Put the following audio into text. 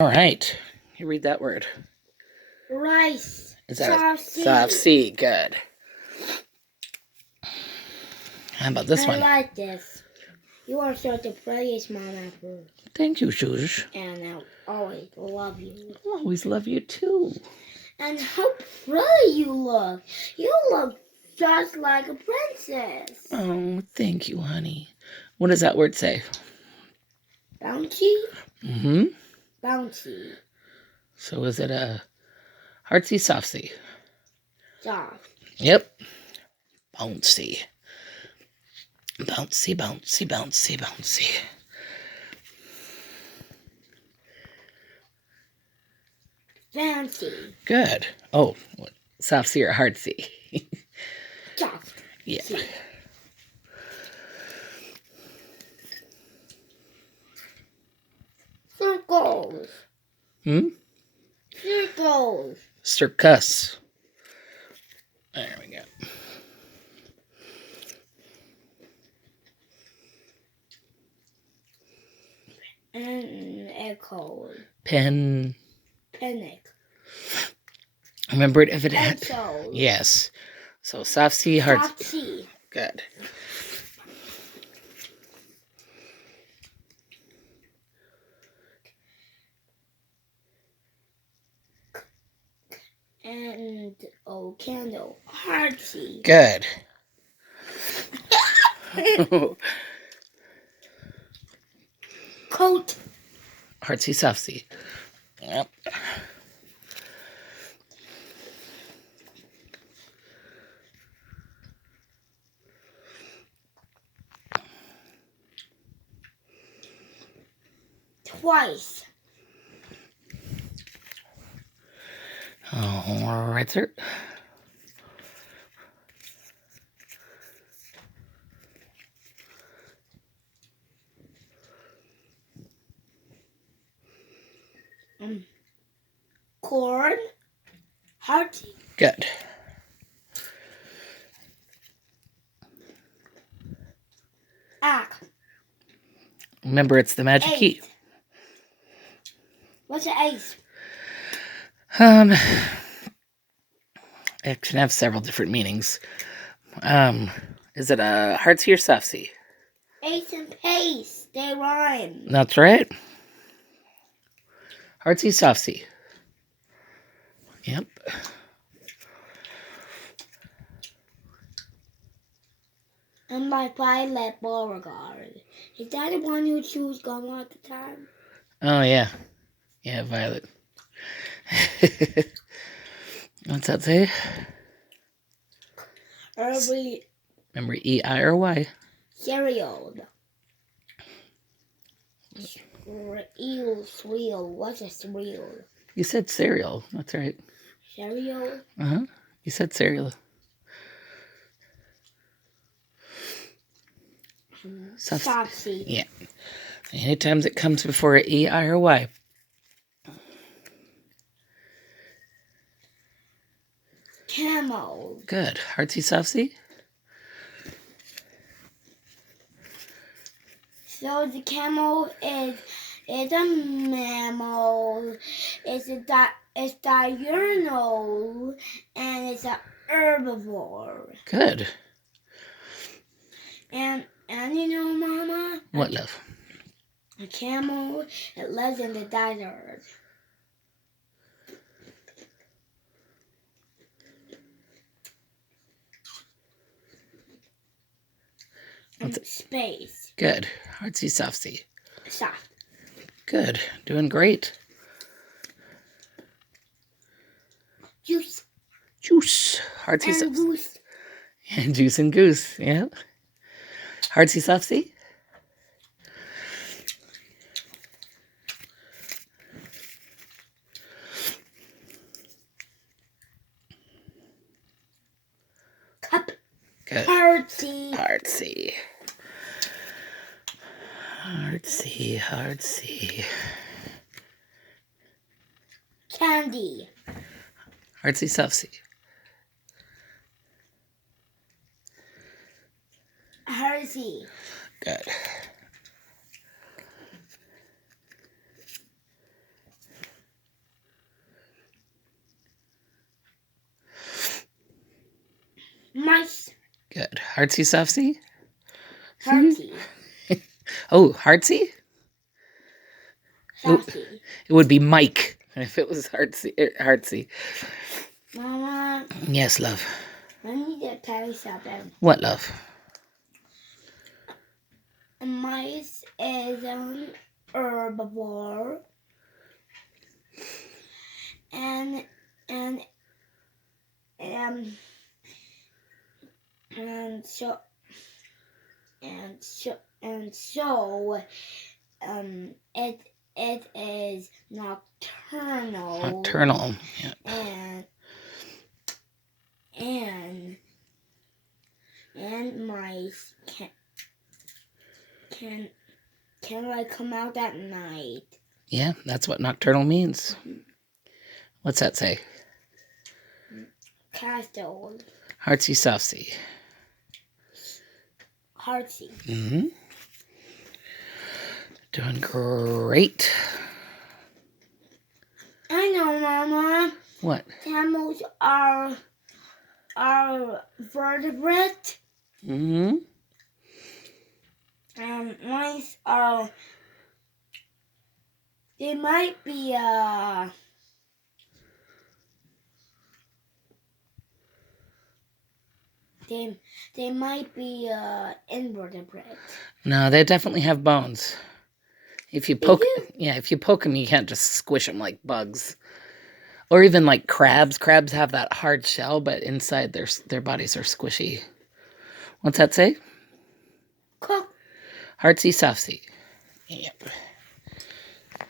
All right. You read that word. Rice. Is that Soft C. soft C? Good. How about this I one? like this. You are such the prettiest mom ever. Thank you, Shush. And I always love you. I'll always love you too. And how pretty you look. You look just like a princess. Oh, thank you, honey. What does that word say? Bouncy? Mm-hmm. Bouncy. So is it a heartsy, softsy? Soft. Yep. Bouncy. Bouncy, bouncy, bouncy, bouncy. Fancy. Good. Oh, what? Softsy or heartsy? Soft. Yeah. C. Circles. Hmm? Circles. Circus. There we go. And echo. Pen. Panic. Remember it if it had. Pencil. Yes. So soft C, hard Soft C. Good. And candle. Hard C. Good. Coat. Heartsy, softsy. Yep. Twice. All right, sir. Corn. Heart. Good. Act. Remember, it's the magic key. What's an ace? It can have several different meanings. Is it a heartsy or softsy? Ace and pace. They rhyme. That's right. Heartsy, softsy. Yep. And my Violet Beauregard. Is that the one who chews gum all the time? Oh, yeah. Yeah, Violet. What's that say? Remember E, I, or Y? Cereal. Cereal. What's a cereal? You said cereal. That's right. Cereal? Uh-huh. You said cereal. Softsy. Yeah. Anytime it comes before an E, I, or Y. Camel. Good. Heartsy, softsy? So the camel is a mammal. It's diurnal and it's an herbivore. Good. And you know, Mama? What, love? A camel, it lives in the desert. Space. Good. Heartsy, softsy. Soft. Good. Doing great. Juice. Juice. Heartsy, And softsy. goose. And juice and goose. Yeah. Heartsy, softsy. Cup. Good. Heartsy. Heartsy. Heartsy, heartsy. Candy. Heartsy, softsy. Heartsy. Good. Good. Heartsy Softsy? Hearty. Oh, Heartsy? Softy. It would be Mike if it was Heartsy. Mama, Yes, love. I need to tell you something. What, love? Mice is an herbivore. And so it is nocturnal. Nocturnal. Yeah. And mice can like come out at night. Yeah, that's what nocturnal means. What's that say? Castle. Heartsy Softsy. Heartsy. Mm-hmm. Doing great. I know, Mama. What? Camels are vertebrate. Mm-hmm. And mice are. They might be They might be invertebrate. No, they definitely have bones. If you poke, if you poke them, you can't just squish them like bugs. Or even like crabs. Crabs have that hard shell, but inside their bodies are squishy. What's that say? Cook. Heartsy Softsy. Yep.